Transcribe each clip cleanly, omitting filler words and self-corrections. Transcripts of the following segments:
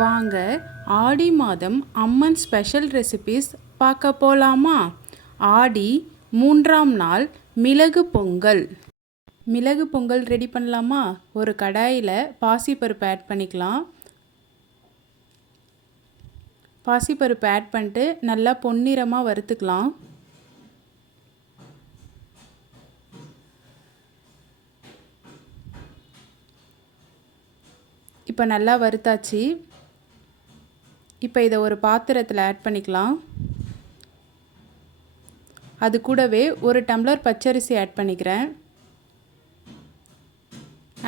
வாங்க ஆடி மாதம் அம்மன் special recipes பார்க்க போகலாமா? ஆடி 3ஆம் நாள் மிளகு பொங்கல். மிளகு பொங்கல் ரெடி பண்ணலாமா? ஒரு கடாயில் பாசிப்பருப்பு ஆட் பண்ணிக்கலாம். பாசிப்பருப்பு ஆட் பண்ணிட்டு நல்லா பொன்னிறமாக வறுத்துக்கலாம். இப்போ நல்லா வறுத்தாச்சு. இப்போ இதை ஒரு பாத்திரத்தில் ஆட் பண்ணிக்கலாம். அது கூடவே ஒரு டம்ளர் பச்சரிசி ஆட் பண்ணிக்கிறேன்.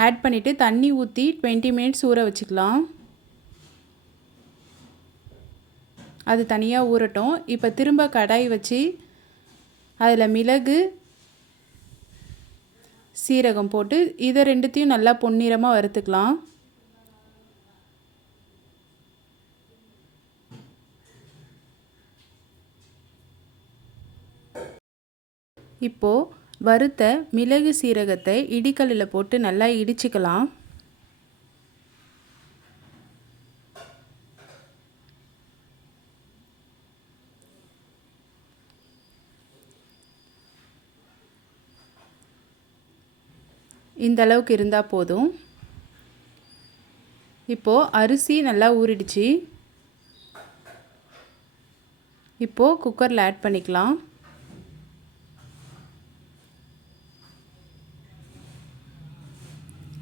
ஆட் பண்ணிவிட்டு தண்ணி ஊற்றி 20 மினிட்ஸ் ஊற வச்சுக்கலாம். அது தனியாக ஊறட்டும். இப்போ திரும்ப கடாய் வச்சு அதில் மிளகு சீரகம் போட்டு இதை ரெண்டுத்தையும் நல்லா பொன்னிறமாக வறுத்துக்கலாம். இப்போது வறுத்த மிளகு சீரகத்தை இடிக்கல்லில் போட்டு நல்லா இடிச்சுக்கலாம். இந்த அளவுக்கு இருந்தால் போதும். இப்போது அரிசி நல்லா ஊறிடுச்சு. இப்போது குக்கரில் ஆட் பண்ணிக்கலாம்.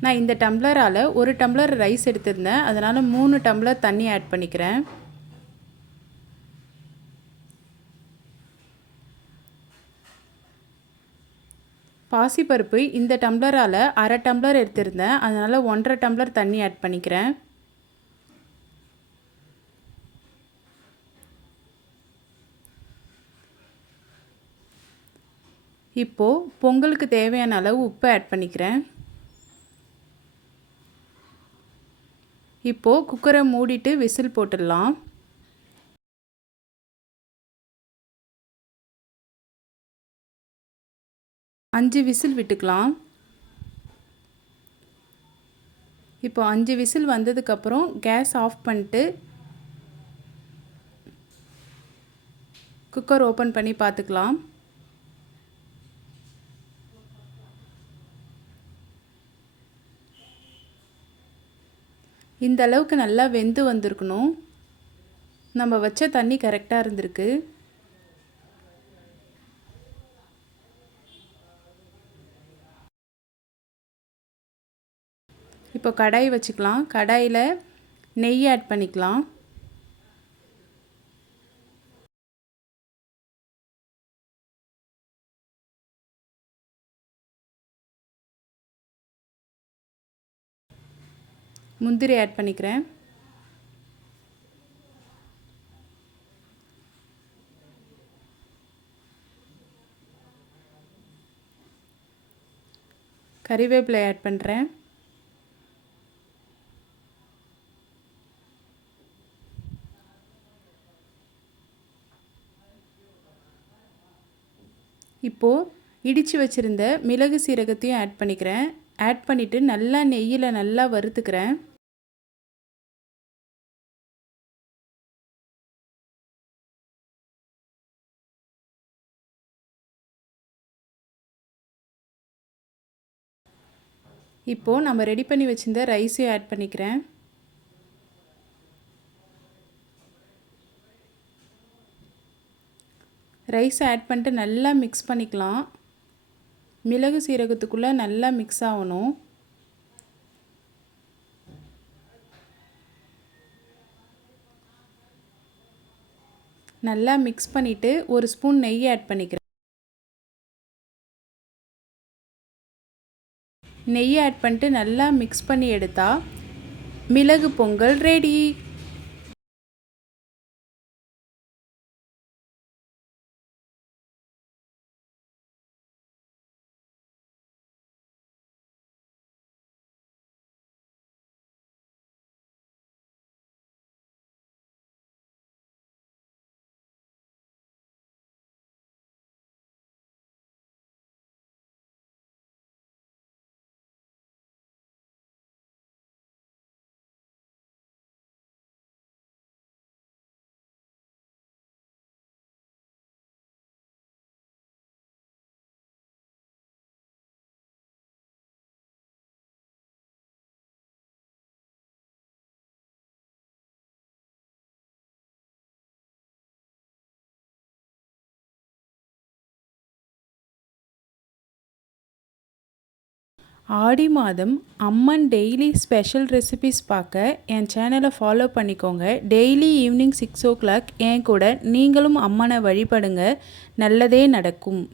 நான் இந்த டம்ளரால் ஒரு டம்ளர் ரைஸ் எடுத்திருந்தேன், அதனால் 3 டம்ளர் தண்ணி ஆட் பண்ணிக்கிறேன். பாசிப்பருப்பு இந்த டம்ளரால் அரை டம்ளர் எடுத்திருந்தேன், அதனால் 1.5 டம்ளர் தண்ணி ஆட் பண்ணிக்கிறேன். இப்போது பொங்கலுக்கு தேவையான அளவு உப்பு ஆட் பண்ணிக்கிறேன். இப்போது குக்கரை மூடிட்டு விசில் போட்டுடலாம். அஞ்சு விசில் விட்டுக்கலாம். இப்போ 5 விசில் வந்ததுக்கப்புறம் கேஸ் ஆஃப் பண்ணிட்டு குக்கர் ஓப்பன் பண்ணி பார்த்துக்கலாம். இந்த அளவுக்கு நல்லா வெந்து வந்திருக்கணும். நம்ம வச்ச தண்ணி கரெக்டாக இருந்திருக்கு. இப்போ கடாய் வச்சுக்கலாம். கடாயில் நெய் ஆட் பண்ணிக்கலாம். முந்திரி ஆட் பண்ணிக்கிறேன். கறிவேப்பிலை ஆட் பண்ணுறேன். இப்போது இடித்து வச்சுருந்த மிளகு சீரகத்தையும் ஆட் பண்ணிக்கிறேன். ஆட் பண்ணிவிட்டு நல்லா நெய்யில் நல்லா வறுத்துக்கிறேன். இப்போது நம்ம ரெடி பண்ணி வச்சுருந்த ரைஸையும் ஆட் பண்ணிக்கிறேன். ரைஸை ஆட் பண்ணிட்டு நல்லா மிக்ஸ் பண்ணிக்கலாம். மிளகு சீரகத்துக்குள்ளே நல்லா மிக்ஸ் ஆகணும். நல்லா மிக்ஸ் பண்ணிவிட்டு ஒரு ஸ்பூன் நெய் ஆட் பண்ணிக்கிறேன். நெய் ஆட் பண்ணிட்டு நல்லா மிக்ஸ் பண்ணி எடுத்தால் மிளகு பொங்கல் ரெடி. ஆடி மாதம் அம்மன் டெய்லி ஸ்பெஷல் ரெசிபிஸ் பார்க்க என் சேனலை ஃபாலோ பண்ணிக்கோங்க. டெய்லி ஈவினிங் 6 o'clock என் கூட நீங்களும் அம்மனை வழிபடுங்க. நல்லதே நடக்கும்.